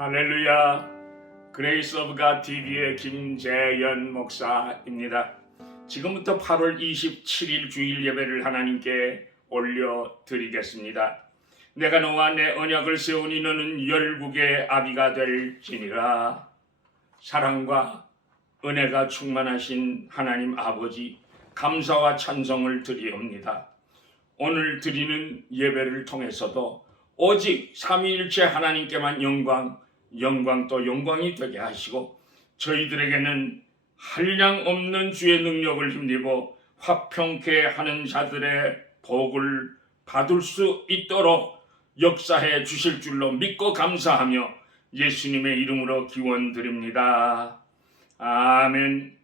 할렐루야. 그레이스 오브 갓 TV의 김재현 목사입니다. 지금부터 8월 27일 주일 예배를 하나님께 올려드리겠습니다. 내가 너와 내 언약을 세우니 너는 열국의 아비가 될지니라. 사랑과 은혜가 충만하신 하나님 아버지, 감사와 찬송을 드리옵니다. 오늘 드리는 예배를 통해서도 오직 삼위일체 하나님께만 영광 또 영광이 되게 하시고, 저희들에게는 한량없는 주의 능력을 힘입어 화평케 하는 자들의 복을 받을 수 있도록 역사해 주실 줄로 믿고 감사하며 예수님의 이름으로 기원드립니다. 아멘.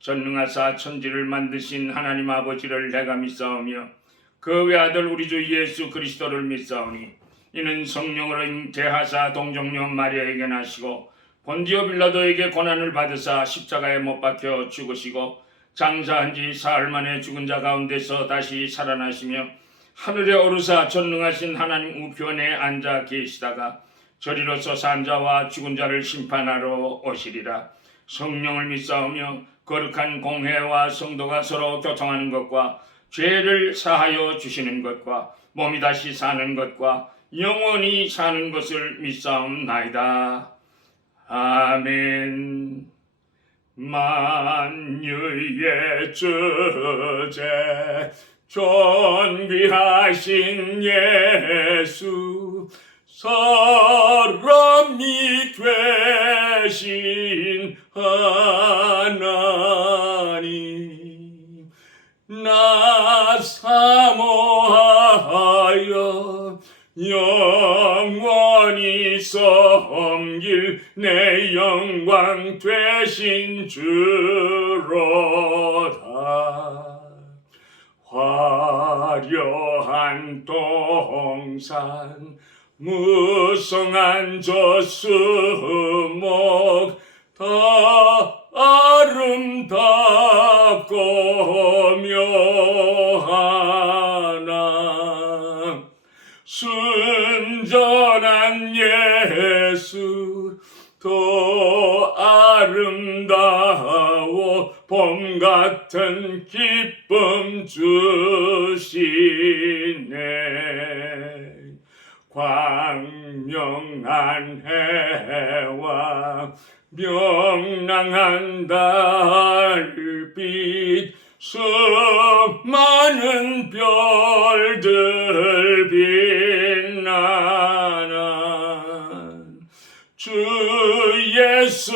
전능하사 천지를 만드신 하나님 아버지를 내가 믿사오며 그 외아들 우리 주 예수 그리스도를 믿사오니 이는 성령으로 잉태하사 동정녀 마리아에게 나시고 본디오 빌라도에게 고난을 받으사 십자가에 못 박혀 죽으시고 장사한 지 사흘 만에 죽은 자 가운데서 다시 살아나시며 하늘에 오르사 전능하신 하나님 우편에 앉아 계시다가 저리로서 산 자와 죽은 자를 심판하러 오시리라. 성령을 믿사오며 거룩한 공회와 성도가 서로 교통하는 것과 죄를 사하여 주시는 것과 몸이 다시 사는 것과 영원히 사는 것을 믿사옵나이다. 아멘. 만유의 주제 존귀하신 예수, 사람이 되신 하나님, 나 사모하여 영원히 섬길 내 영광 되신 주로다. 화려한 동산 무성한 저수목 다 아름답고 묘하나 순전한 예수 더 아름다워 봄 같은 기쁨 주시네. 광명한 해와 명랑한 달빛 수많은 별들 빛나나 주 예수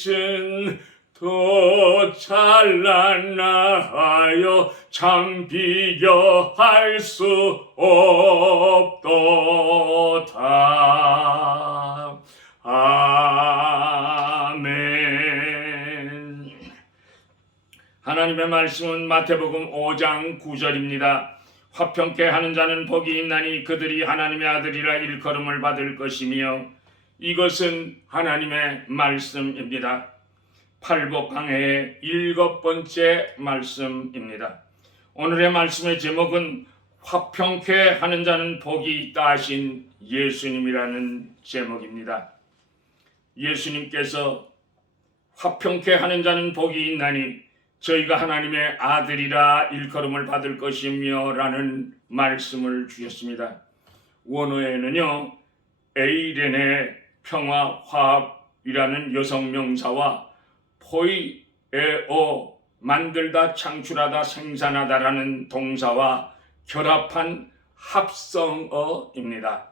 빛은 더 찬란하여 참 비교할 수 없도다. 아멘. 하나님의 말씀은 마태복음 5장 9절입니다. 화평케 하는 자는 복이 있나니 그들이 하나님의 아들이라 일컬음을 받을 것이며, 이것은 하나님의 말씀입니다. 팔복강해의 7번째 말씀입니다. 오늘의 말씀의 제목은 화평케 하는 자는 복이 있다 하신 예수님이라는 제목입니다. 예수님께서 화평케 하는 자는 복이 있나니 저희가 하나님의 아들이라 일컬음을 받을 것이며 라는 말씀을 주셨습니다. 원어에는요, 에이렌의 평화 화합이라는 여성 명사와 포이에오 만들다 창출하다 생산하다라는 동사와 결합한 합성어입니다.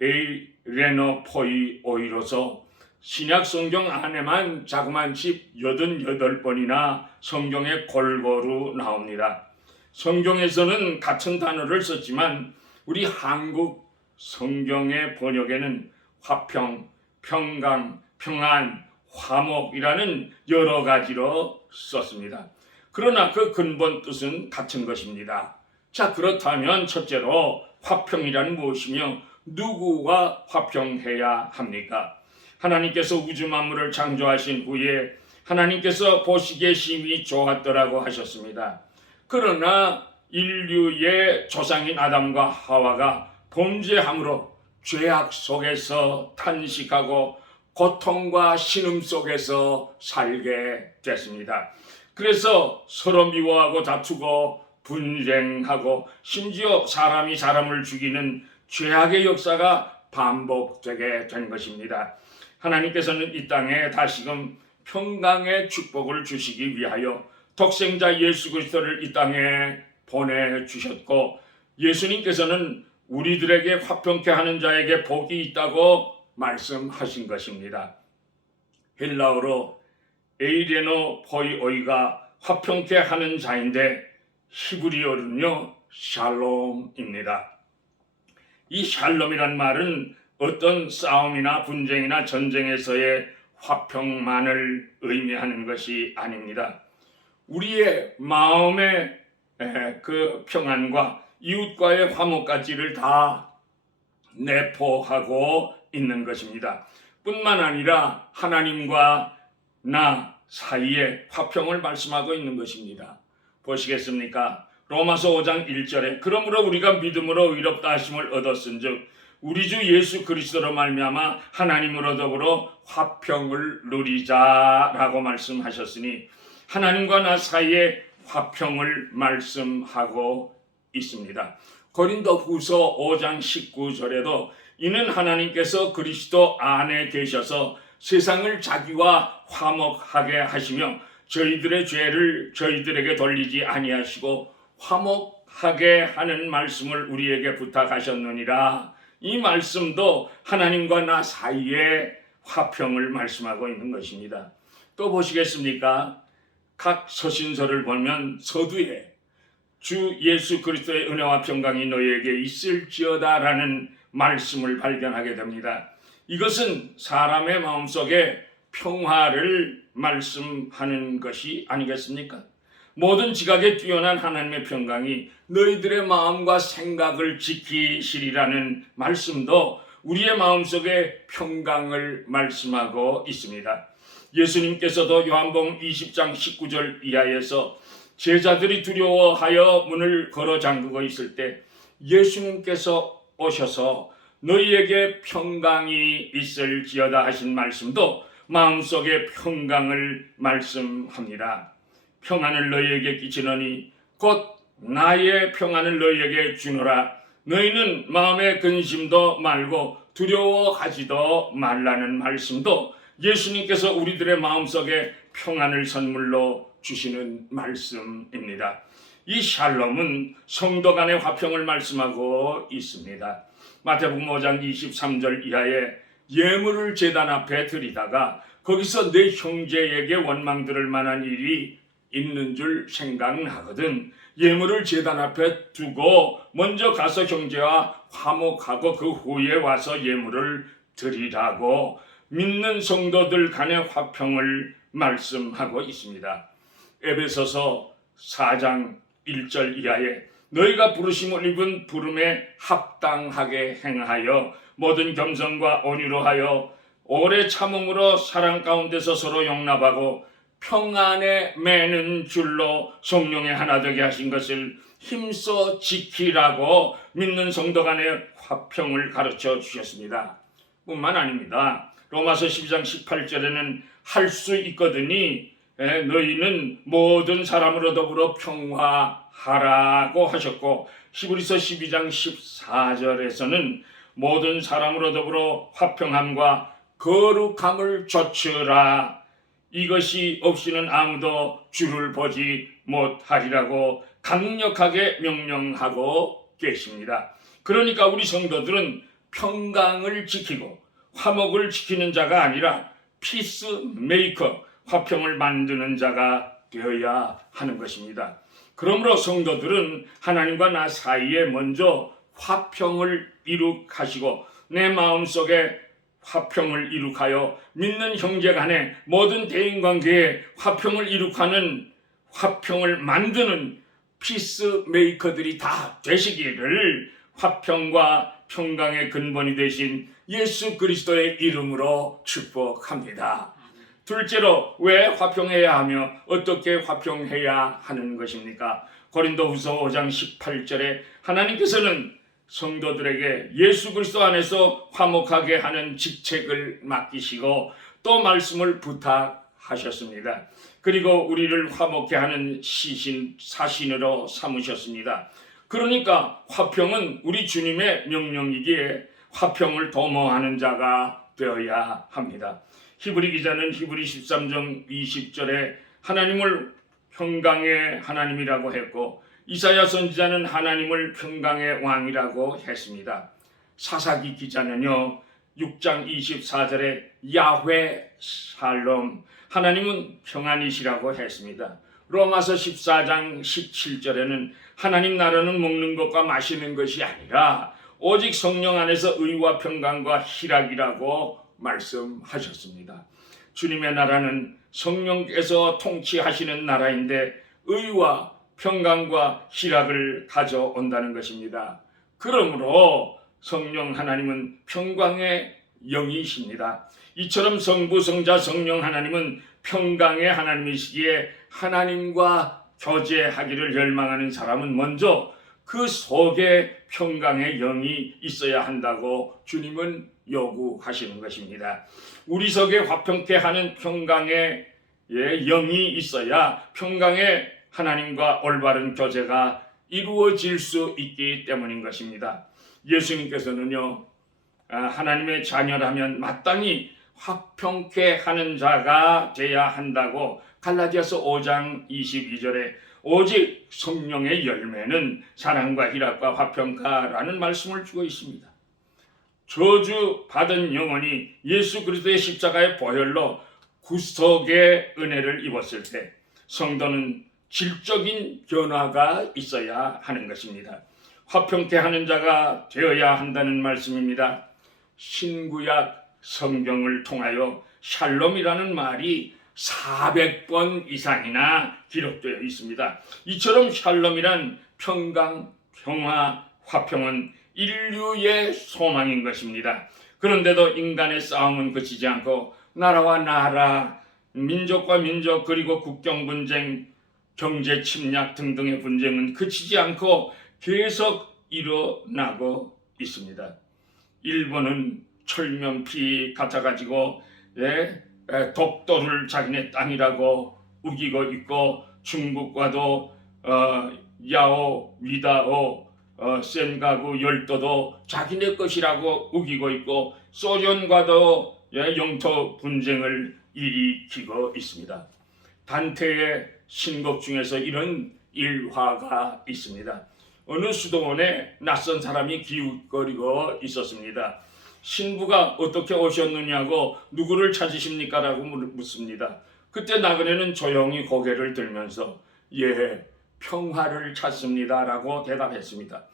에이레노 포이오이로서 신약 성경 안에만 자그만 집 88번이나 성경에 골고루 나옵니다. 성경에서는 같은 단어를 썼지만 우리 한국 성경의 번역에는 화평, 평강, 평안, 화목이라는 여러 가지로 썼습니다. 그러나 그 근본 뜻은 같은 것입니다. 자, 그렇다면 첫째로 화평이란 무엇이며 누구와 화평해야 합니까? 하나님께서 우주 만물을 창조하신 후에 하나님께서 보시기에 심히 좋았더라고 하셨습니다. 그러나 인류의 조상인 아담과 하와가 범죄함으로 죄악 속에서 탄식하고 고통과 신음 속에서 살게 됐습니다. 그래서 서로 미워하고 다투고 분쟁하고 심지어 사람이 사람을 죽이는 죄악의 역사가 반복되게 된 것입니다. 하나님께서는 이 땅에 다시금 평강의 축복을 주시기 위하여 독생자 예수 그리스도를 이 땅에 보내주셨고, 예수님께서는 우리들에게 화평케 하는 자에게 복이 있다고 말씀하신 것입니다. 헬라어로 에이레노 포이오이가 화평케 하는 자인데 히브리어는요 샬롬입니다. 이 샬롬이란 말은 어떤 싸움이나 분쟁이나 전쟁에서의 화평만을 의미하는 것이 아닙니다. 우리의 마음의 그 평안과 이웃과의 화목까지를 다 내포하고 있는 것입니다. 뿐만 아니라 하나님과 나 사이에 화평을 말씀하고 있는 것입니다. 보시겠습니까? 로마서 5장 1절에 그러므로 우리가 믿음으로 의롭다 하심을 얻었은즉 우리 주 예수 그리스도로 말미암아 하나님으로 더불어 화평을 누리자라고 말씀하셨으니 하나님과 나 사이에 화평을 말씀하고 있습니다. 고린도후서 5장 19절에도 이는 하나님께서 그리스도 안에 계셔서 세상을 자기와 화목하게 하시며 저희들의 죄를 저희들에게 돌리지 아니하시고 화목하게 하는 말씀을 우리에게 부탁하셨느니라. 이 말씀도 하나님과 나 사이에 화평을 말씀하고 있는 것입니다. 또 보시겠습니까? 각 서신서를 보면 서두에 주 예수 그리스도의 은혜와 평강이 너희에게 있을지어다라는 말씀을 발견하게 됩니다. 이것은 사람의 마음속에 평화를 말씀하는 것이 아니겠습니까? 모든 지각에 뛰어난 하나님의 평강이 너희들의 마음과 생각을 지키시리라는 말씀도 우리의 마음속에 평강을 말씀하고 있습니다. 예수님께서도 요한복음 20장 19절 이하에서 제자들이 두려워하여 문을 걸어 잠그고 있을 때 예수님께서 오셔서 너희에게 평강이 있을지어다 하신 말씀도 마음속에 평강을 말씀합니다. 평안을 너희에게 끼치노니 곧 나의 평안을 너희에게 주노라. 너희는 마음의 근심도 말고 두려워하지도 말라는 말씀도 예수님께서 우리들의 마음속에 평안을 선물로 주시는 말씀입니다. 이 샬롬은 성도 간의 화평을 말씀하고 있습니다. 마태복음 5장 23절 이하에 예물을 제단 앞에 드리다가 거기서 내 형제에게 원망 들을 만한 일이 있는 줄 생각나거든 예물을 제단 앞에 두고 먼저 가서 형제와 화목하고 그 후에 와서 예물을 드리라고 믿는 성도들 간의 화평을 말씀하고 있습니다. 에베소서 4장 1절 이하에 너희가 부르심을 입은 부름에 합당하게 행하여 모든 겸손과 온유로 하여 오래 참음으로 사랑 가운데서 서로 용납하고 평안에 매는 줄로 성령의 하나 되게 하신 것을 힘써 지키라고 믿는 성도 간의 화평을 가르쳐 주셨습니다. 뿐만 아닙니다. 로마서 12장 18절에는 할 수 있거든이 너희는 모든 사람으로 더불어 평화하라고 하셨고 히브리서 12장 14절에서는 모든 사람으로 더불어 화평함과 거룩함을 좇으라. 이것이 없이는 아무도 주를 보지 못하리라고 강력하게 명령하고 계십니다. 그러니까 우리 성도들은 평강을 지키고 화목을 지키는 자가 아니라 피스메이커, 화평을 만드는 자가 되어야 하는 것입니다. 그러므로 성도들은 하나님과 나 사이에 먼저 화평을 이룩하시고 내 마음속에 화평을 이룩하여 믿는 형제 간의 모든 대인관계에 화평을 이룩하는 화평을 만드는 피스메이커들이 다 되시기를 화평과 평강의 근본이 되신 예수 그리스도의 이름으로 축복합니다. 둘째로 왜 화평해야 하며 어떻게 화평해야 하는 것입니까? 고린도후서 5장 18절에 하나님께서는 성도들에게 예수 그리스도 안에서 화목하게 하는 직책을 맡기시고 또 말씀을 부탁하셨습니다. 그리고 우리를 화목케 하는 사신으로 삼으셨습니다. 그러니까 화평은 우리 주님의 명령이기에 화평을 도모하는 자가 되어야 합니다. 히브리 기자는 히브리 13장 20절에 하나님을 평강의 하나님이라고 했고 이사야 선지자는 하나님을 평강의 왕이라고 했습니다. 사사기 기자는요 6장 24절에 야훼 샬롬 하나님은 평안이시라고 했습니다. 로마서 14장 17절에는 하나님 나라는 먹는 것과 마시는 것이 아니라 오직 성령 안에서 의와 평강과 희락이라고 말씀하셨습니다. 주님의 나라는 성령께서 통치하시는 나라인데 의와 평강과 희락을 가져온다는 것입니다. 그러므로 성령 하나님은 평강의 영이십니다. 이처럼 성부, 성자, 성령 하나님은 평강의 하나님이시기에 하나님과 교제하기를 열망하는 사람은 먼저 그 속에 평강의 영이 있어야 한다고 주님은 요구하시는 것입니다. 우리 속에 화평케 하는 평강의 영이 있어야 평강의 하나님과 올바른 교제가 이루어질 수 있기 때문인 것입니다. 예수님께서는요 하나님의 자녀라면 마땅히 화평케 하는 자가 돼야 한다고 갈라디아서 5장 22절에 오직 성령의 열매는 사랑과 희락과 화평가라는 말씀을 주고 있습니다. 저주 받은 영혼이 예수 그리스도의 십자가의 보혈로 구속의 은혜를 입었을 때 성도는 질적인 변화가 있어야 하는 것입니다. 화평케 하는 자가 되어야 한다는 말씀입니다. 신구약 성경을 통하여 샬롬이라는 말이 400번 이상이나 기록되어 있습니다. 이처럼 샬롬이란 평강, 평화, 화평은 인류의 소망인 것입니다. 그런데도 인간의 싸움은 그치지 않고 나라와 나라, 민족과 민족 그리고 국경 분쟁, 경제 침략 등등의 분쟁은 그치지 않고 계속 일어나고 있습니다. 일본은 철면피 같아가지고 독도를 자기네 땅이라고 우기고 있고 중국과도 야오, 위다오, 센가구, 열도도 자기네 것이라고 우기고 있고 소련과도 영토 분쟁을 일으키고 있습니다. 단테의 신곡 중에서 이런 일화가 있습니다. 어느 수도원에 낯선 사람이 기웃거리고 있었습니다. 신부가 어떻게 오셨느냐고 누구를 찾으십니까? 라고 묻습니다. 그때 나그네는 조용히 고개를 들면서 예, 평화를 찾습니다 라고 대답했습니다.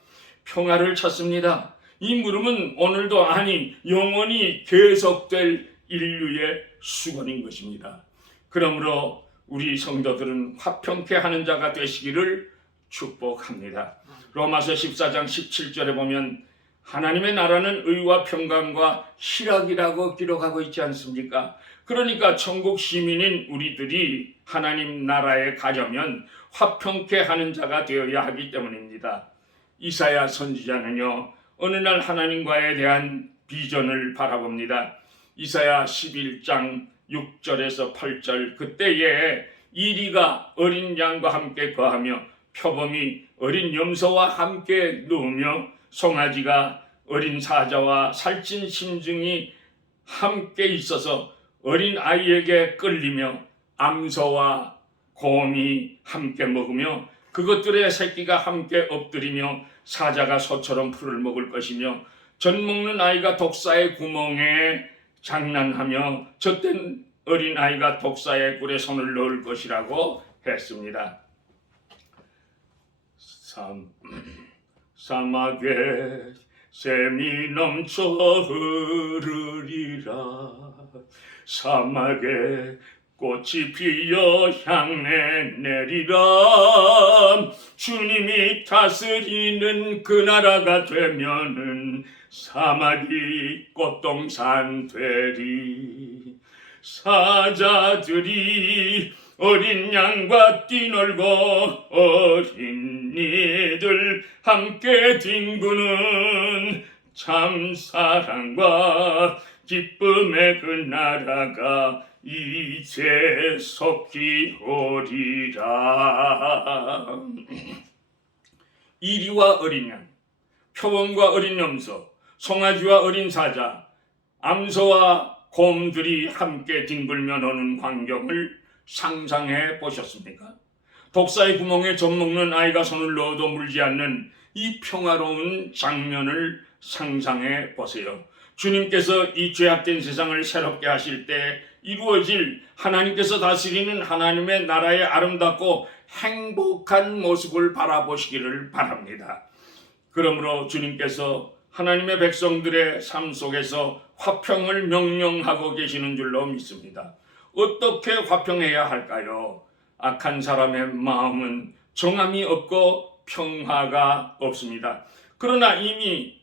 평화를 찾습니다. 이 물음은 오늘도 아니 영원히 계속될 인류의 수건인 것입니다. 그러므로 우리 성도들은 화평케 하는 자가 되시기를 축복합니다. 로마서 14장 17절에 보면 하나님의 나라는 의와 평강과 희락이라고 기록하고 있지 않습니까? 그러니까 천국 시민인 우리들이 하나님 나라에 가려면 화평케 하는 자가 되어야 하기 때문입니다. 이사야 선지자는요 어느 날 하나님과에 대한 비전을 바라봅니다. 이사야 11장 6절에서 8절 그때에 이리가 어린 양과 함께 거하며 표범이 어린 염소와 함께 누우며 송아지가 어린 사자와 살찐 심중이 함께 있어서 어린 아이에게 끌리며 암소와 곰이 함께 먹으며 그것들의 새끼가 함께 엎드리며 사자가 소처럼 풀을 먹을 것이며 젖 먹는 아이가 독사의 구멍에 장난하며 젖된 어린 아이가 독사의 꿀에 손을 넣을 것이라고 했습니다. 사막에 샘이 넘쳐 흐르리라. 사막에 꽃이 피어 향내 내리라. 주님이 다스리는 그 나라가 되면은 사막이 꽃동산 되리. 사자들이 어린 양과 뛰놀고 어린이들 함께 뒹구는 참 사랑과 기쁨의 그 나라가 이제 속히 오리라. 이리와 어린 양, 표범과 어린 염소, 송아지와 어린 사자, 암소와 곰들이 함께 뒹굴며 노는 광경을 상상해 보셨습니까? 독사의 구멍에 젖 먹는 아이가 손을 넣어도 물지 않는 이 평화로운 장면을 상상해 보세요. 주님께서 이 죄악된 세상을 새롭게 하실 때 이루어질 하나님께서 다스리는 하나님의 나라의 아름답고 행복한 모습을 바라보시기를 바랍니다. 그러므로 주님께서 하나님의 백성들의 삶 속에서 화평을 명령하고 계시는 줄로 믿습니다. 어떻게 화평해야 할까요? 악한 사람의 마음은 정함이 없고 평화가 없습니다. 그러나 이미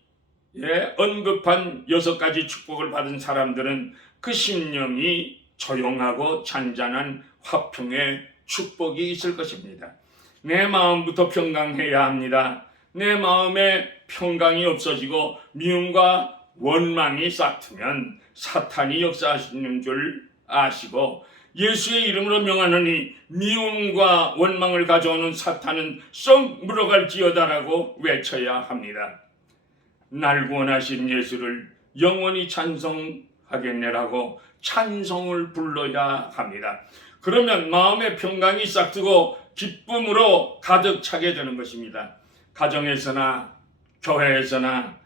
언급한 6가지 축복을 받은 사람들은 그 심령이 조용하고 잔잔한 화평의 축복이 있을 것입니다. 내 마음부터 평강해야 합니다. 내 마음에 평강이 없어지고 미움과 원망이 싹트면 사탄이 역사하시는 줄 아시고 예수의 이름으로 명하노니 미움과 원망을 가져오는 사탄은 썩 물어갈지어다라고 외쳐야 합니다. 날 구원하신 예수를 영원히 찬송하겠네라고 찬송을 불러야 합니다. 그러면 마음의 평강이 싹트고 기쁨으로 가득 차게 되는 것입니다. 가정에서나 교회에서나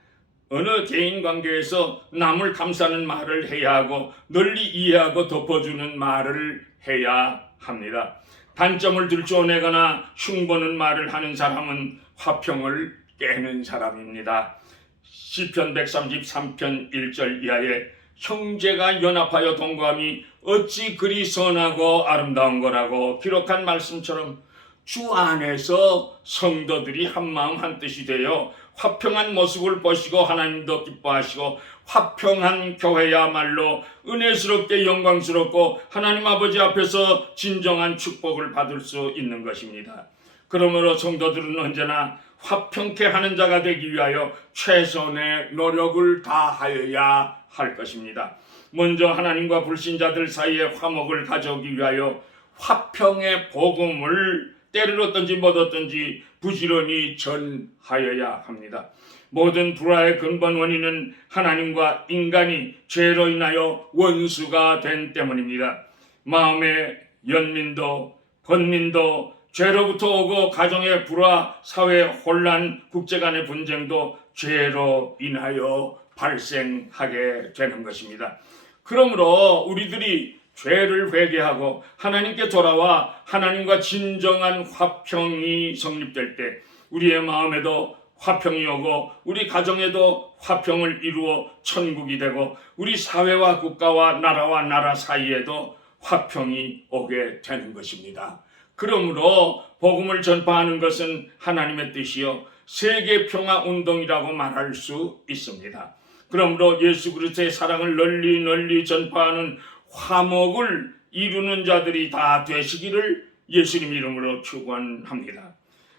어느 개인 관계에서 남을 감싸는 말을 해야 하고 널리 이해하고 덮어주는 말을 해야 합니다. 단점을 들춰내거나 흉보는 말을 하는 사람은 화평을 깨는 사람입니다. 시편 133편 1절 이하에 형제가 연합하여 동거함이 어찌 그리 선하고 아름다운 거라고 기록한 말씀처럼 주 안에서 성도들이 한마음 한뜻이 되어 화평한 모습을 보시고 하나님도 기뻐하시고 화평한 교회야말로 은혜스럽게 영광스럽고 하나님 아버지 앞에서 진정한 축복을 받을 수 있는 것입니다. 그러므로 성도들은 언제나 화평케 하는 자가 되기 위하여 최선의 노력을 다하여야 할 것입니다. 먼저 하나님과 불신자들 사이에 화목을 가져오기 위하여 화평의 복음을 때를 얻든지 못 얻든지 부지런히 전하여야 합니다. 모든 불화의 근본 원인은 하나님과 인간이 죄로 인하여 원수가 된 때문입니다. 마음의 연민도 번민도 죄로부터 오고 가정의 불화, 사회의 혼란, 국제 간의 분쟁도 죄로 인하여 발생하게 되는 것입니다. 그러므로 우리들이 죄를 회개하고 하나님께 돌아와 하나님과 진정한 화평이 성립될 때 우리의 마음에도 화평이 오고 우리 가정에도 화평을 이루어 천국이 되고 우리 사회와 국가와 나라와 나라 사이에도 화평이 오게 되는 것입니다. 그러므로 복음을 전파하는 것은 하나님의 뜻이요 세계 평화 운동이라고 말할 수 있습니다. 그러므로 예수 그리스도의 사랑을 널리 전파하는 화목을 이루는 자들이 다 되시기를 예수님 이름으로 축원합니다.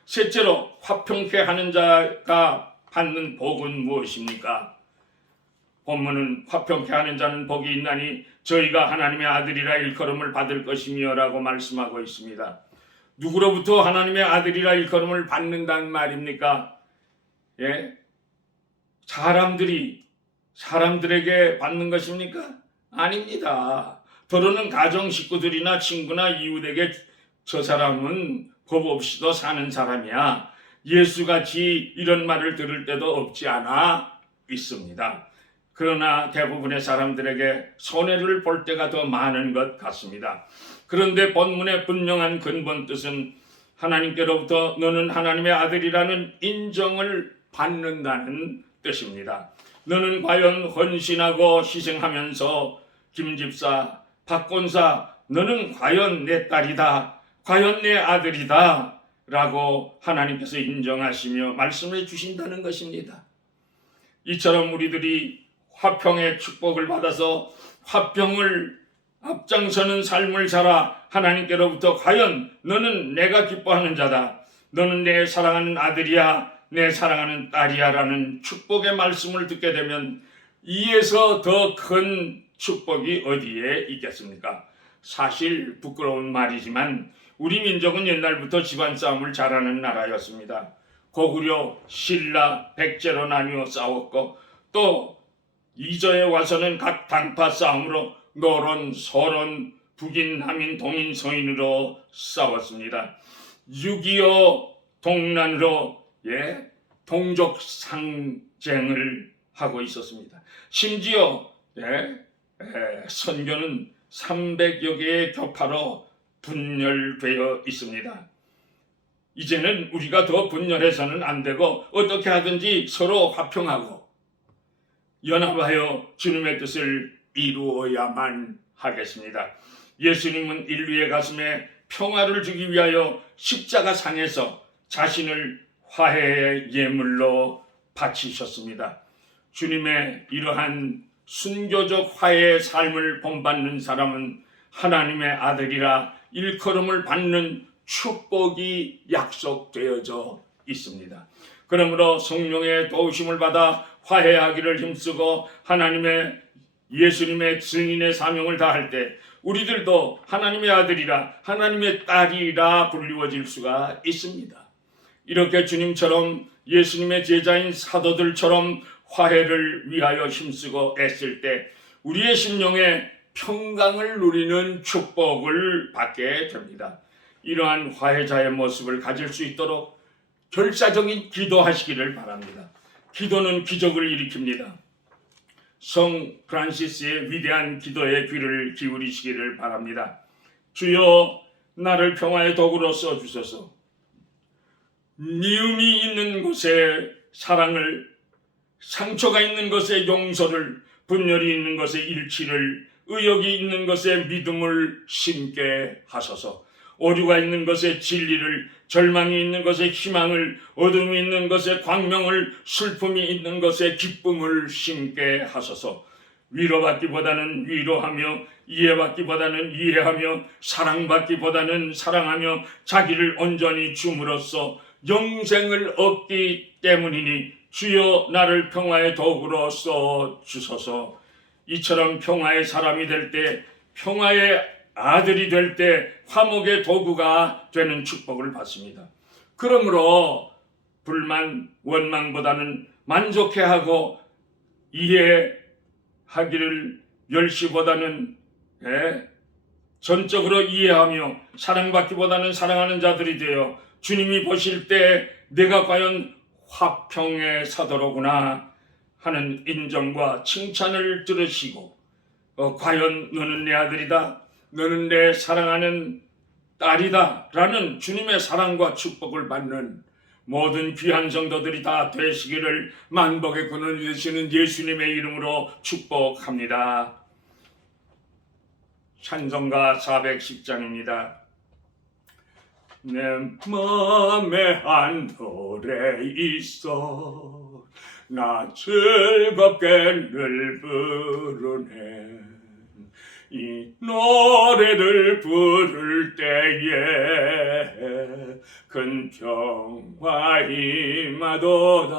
셋째로 화평케 하는 자가 받는 복은 무엇입니까? 본문은 화평케 하는 자는 복이 있나니 저희가 하나님의 아들이라 일컬음을 받을 것이며 라고 말씀하고 있습니다. 누구로부터 하나님의 아들이라 일컬음을 받는다는 말입니까? 사람들에게 받는 것입니까? 아닙니다. 더러는 가정 식구들이나 친구나 이웃에게 저 사람은 법 없이도 사는 사람이야. 예수같이 이런 말을 들을 때도 없지 않아 있습니다. 그러나 대부분의 사람들에게 손해를 볼 때가 더 많은 것 같습니다. 그런데 본문의 분명한 근본 뜻은 하나님께로부터 너는 하나님의 아들이라는 인정을 받는다는 뜻입니다. 너는 과연 헌신하고 희생하면서 김집사, 박권사, 너는 과연 내 딸이다, 과연 내 아들이다 라고 하나님께서 인정하시며 말씀해 주신다는 것입니다. 이처럼 우리들이 화평의 축복을 받아서 화평을 앞장서는 삶을 살아 하나님께로부터 과연 너는 내가 기뻐하는 자다. 너는 내 사랑하는 아들이야, 내 사랑하는 딸이야 라는 축복의 말씀을 듣게 되면 이에서 더 큰 축복이 어디에 있겠습니까? 사실 부끄러운 말이지만 우리 민족은 옛날부터 집안 싸움을 잘하는 나라였습니다. 고구려, 신라, 백제로 나뉘어 싸웠고 또 이저에 와서는 각 당파 싸움으로 노론, 서론, 북인, 남인, 동인, 서인으로 싸웠습니다. 6.25 동란으로 동족 상쟁을 하고 있었습니다. 심지어 선교는 300여 개의 교파로 분열되어 있습니다. 이제는 우리가 더 분열해서는 안 되고 어떻게 하든지 서로 화평하고 연합하여 주님의 뜻을 이루어야만 하겠습니다. 예수님은 인류의 가슴에 평화를 주기 위하여 십자가상에서 자신을 화해의 예물로 바치셨습니다. 주님의 이러한 순교적 화해의 삶을 본받는 사람은 하나님의 아들이라 일컬음을 받는 축복이 약속되어져 있습니다. 그러므로 성령의 도우심을 받아 화해하기를 힘쓰고 하나님의 예수님의 증인의 사명을 다할 때 우리들도 하나님의 아들이라 하나님의 딸이라 불리워질 수가 있습니다. 이렇게 주님처럼 예수님의 제자인 사도들처럼 화해를 위하여 힘쓰고 애쓸 때 우리의 심령에 평강을 누리는 축복을 받게 됩니다. 이러한 화해자의 모습을 가질 수 있도록 결사적인 기도하시기를 바랍니다. 기도는 기적을 일으킵니다. 성 프란시스의 위대한 기도에 귀를 기울이시기를 바랍니다. 주여 나를 평화의 도구로 써주소서. 미움이 있는 곳에 사랑을, 상처가 있는 곳에 용서를, 분열이 있는 곳에 일치를, 의욕이 있는 곳에 믿음을 심게 하소서. 오류가 있는 곳에 진리를, 절망이 있는 곳에 희망을, 어둠이 있는 곳에 광명을, 슬픔이 있는 곳에 기쁨을 심게 하소서. 위로받기보다는 위로하며 이해받기보다는 이해하며 사랑받기보다는 사랑하며 자기를 온전히 줌으로써 영생을 얻기 때문이니 주여 나를 평화의 도구로 써주소서. 이처럼 평화의 사람이 될 때, 평화의 아들이 될 때 화목의 도구가 되는 축복을 받습니다. 그러므로 불만, 원망보다는 만족해하고 이해하기를 멸시보다는 전적으로 이해하며 사랑받기보다는 사랑하는 자들이 되어 주님이 보실 때 내가 과연 화평의 사도로구나 하는 인정과 칭찬을 들으시고 과연 너는 내 아들이다, 너는 내 사랑하는 딸이다 라는 주님의 사랑과 축복을 받는 모든 귀한 성도들이 다 되시기를 만복의 근원이 되시는 예수님의 이름으로 축복합니다. 찬송가 410장입니다. 내 맘에 한 노래 있어 나 즐겁게 늘 부르네. 이 노래를 부를 때에 큰 평화 임하도다.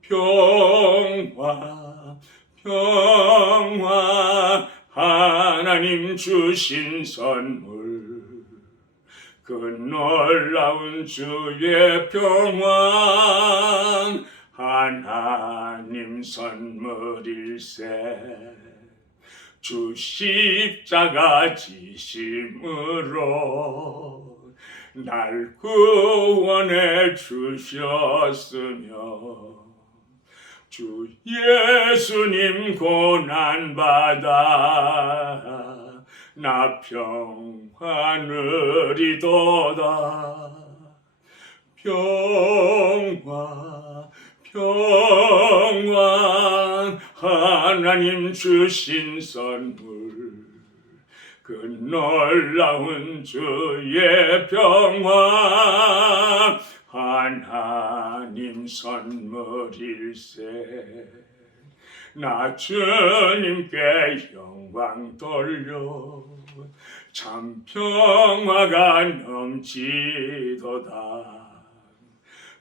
평화 평화 하나님 주신 선물 그 놀라운 주의 평화 하나님 선물일세. 주 십자가 지심으로 날 구원해 주셨으며 주 예수님 고난받아 나 평화 누리도다. 평화 평화 하나님 주신 선물 그 놀라운 주의 평화 하나님 선물일세. 나 주님께 영광 돌려 참 평화가 넘치도다.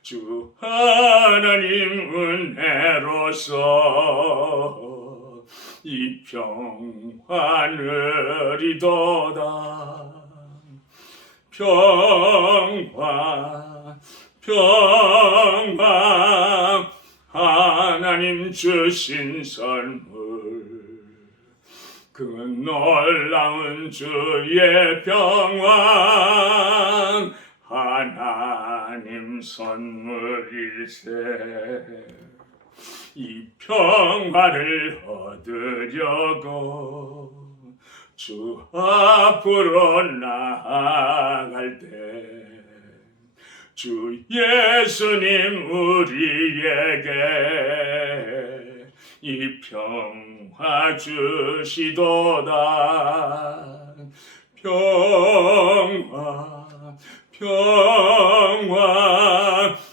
주 하나님 은혜로서 이 평화 누리도다. 평화 하나님 주신 선물, 그 놀라운 주의 평화 하나님 선물일세. 이 평화를 얻으려고 주 앞으로 나아갈 때 주 예수님 우리에게 이 평화 주시도다. 평화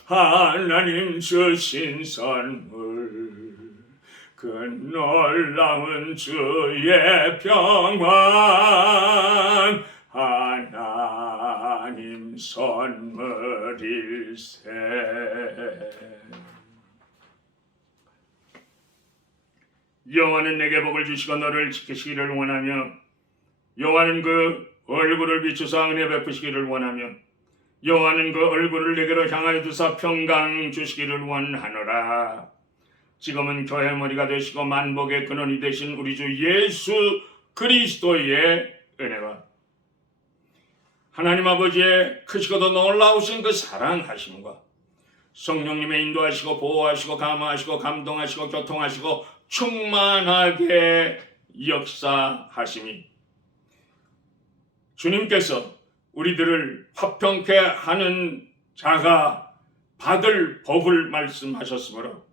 하나님 주신 선물, 그 놀라운 주의 평화 하나님 선물일세. 여호와는 내게 복을 주시고 너를 지키시기를 원하며, 여호와는 그 얼굴을 비추사 은혜 베푸시기를 원하며, 여호와는 그 얼굴을 내게로 향하여 두사 평강 주시기를 원하노라. 지금은 교회 머리가 되시고 만복의 근원이 되신 우리 주 예수 그리스도의 은혜와 하나님 아버지의 크시고도 놀라우신 그 사랑하심과 성령님의 인도하시고 보호하시고 감화하시고 감동하시고 교통하시고 충만하게 역사하심이 주님께서 우리들을 화평케 하는 자가 받을 복을 말씀하셨으므로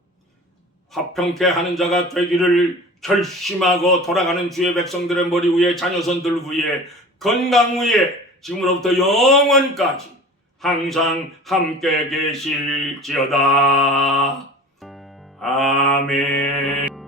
화평케 하는 자가 되기를 결심하고 돌아가는 주의 백성들의 머리 위에, 자녀선들 위에, 건강 위에 지금으로부터 영원까지 항상 함께 계실지어다. 아멘.